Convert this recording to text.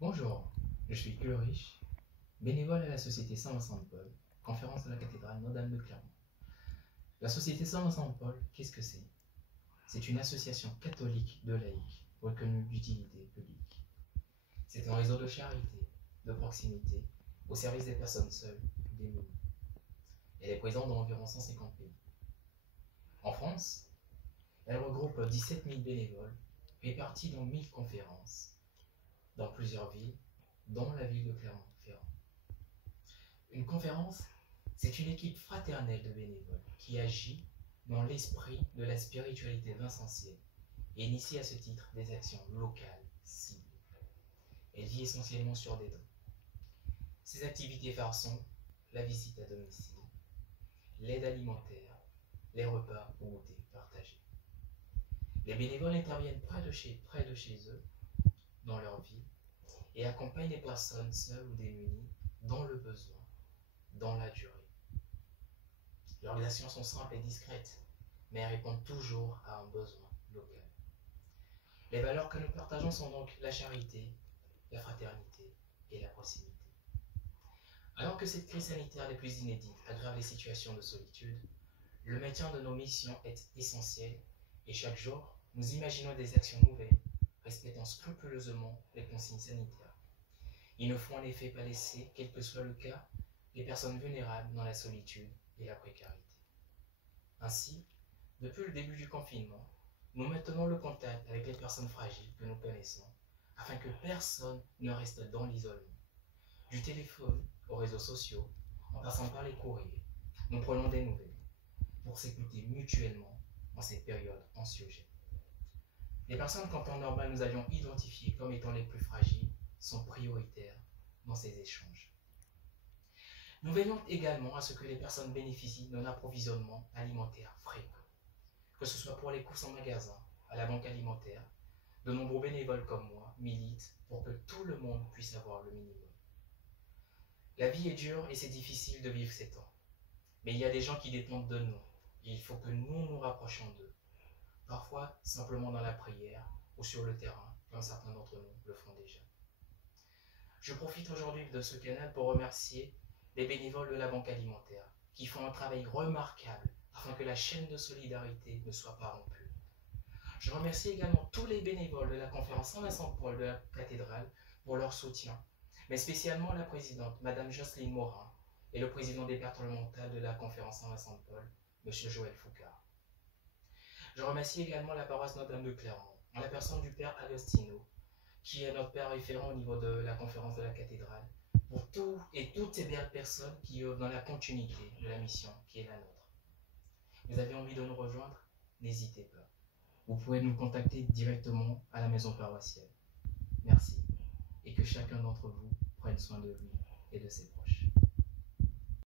Bonjour, je suis Ulrich, bénévole à la Société Saint-Vincent-de-Paul, conférence de la cathédrale Notre-Dame de Clermont. La Société Saint-Vincent-de-Paul, qu'est-ce que c'est? C'est une association catholique de laïcs reconnue d'utilité publique. C'est un réseau de charité, de proximité, au service des personnes seules ou démunies. Elle est présente dans environ 150 pays. En France, elle regroupe 17 000 bénévoles répartis dans 1000 conférences, dans plusieurs villes, dont la ville de Clermont-Ferrand. Une conférence, c'est une équipe fraternelle de bénévoles qui agit dans l'esprit de la spiritualité vincentienne et initie à ce titre des actions locales ciblées. Elle vit essentiellement sur des dons. Ses activités phares sont la visite à domicile, l'aide alimentaire, les repas ou goûters partagés. Les bénévoles interviennent près de chez eux, dans leur vie, et accompagnent les personnes seules ou démunies dans le besoin, dans la durée. Leurs actions sont simples et discrètes, mais elles répondent toujours à un besoin local. Les valeurs que nous partageons sont donc la charité, la fraternité et la proximité. Alors que cette crise sanitaire les plus inédites aggrave les situations de solitude, le maintien de nos missions est essentiel et chaque jour, nous imaginons des actions nouvelles, respectant scrupuleusement les consignes sanitaires. Il ne faut en effet pas laisser, quel que soit le cas, les personnes vulnérables dans la solitude et la précarité. Ainsi, depuis le début du confinement, nous maintenons le contact avec les personnes fragiles que nous connaissons, afin que personne ne reste dans l'isolement. Du téléphone aux réseaux sociaux, en passant par les courriers, nous prenons des nouvelles pour s'écouter mutuellement en cette période anxiogène. Les personnes qu'en temps normal nous avions identifiées comme étant les plus fragiles sont prioritaires dans ces échanges. Nous veillons également à ce que les personnes bénéficient d'un approvisionnement alimentaire fréquent. Que ce soit pour les courses en magasin, à la banque alimentaire, de nombreux bénévoles comme moi militent pour que tout le monde puisse avoir le minimum. La vie est dure et c'est difficile de vivre ces temps. Mais il y a des gens qui dépendent de nous et il faut que nous nous rapprochions d'eux. Parfois simplement dans la prière ou sur le terrain, comme certains d'entre nous le font déjà. Je profite aujourd'hui de ce canal pour remercier les bénévoles de la banque alimentaire qui font un travail remarquable afin que la chaîne de solidarité ne soit pas rompue. Je remercie également tous les bénévoles de la conférence Saint-Vincent-de-Paul de la cathédrale pour leur soutien, mais spécialement la présidente, Madame Jocelyne Morin, et le président départemental de la conférence Saint-Vincent-de-Paul, Monsieur Joël Foucard. Je remercie également la paroisse Notre-Dame de Clermont, en la personne du Père Agostino, qui est notre Père référent au niveau de la conférence de la cathédrale, pour toutes ces belles personnes qui œuvrent dans la continuité de la mission qui est la nôtre. Vous avez envie de nous rejoindre? N'hésitez pas. Vous pouvez nous contacter directement à la maison paroissiale. Merci. Et que chacun d'entre vous prenne soin de lui et de ses proches.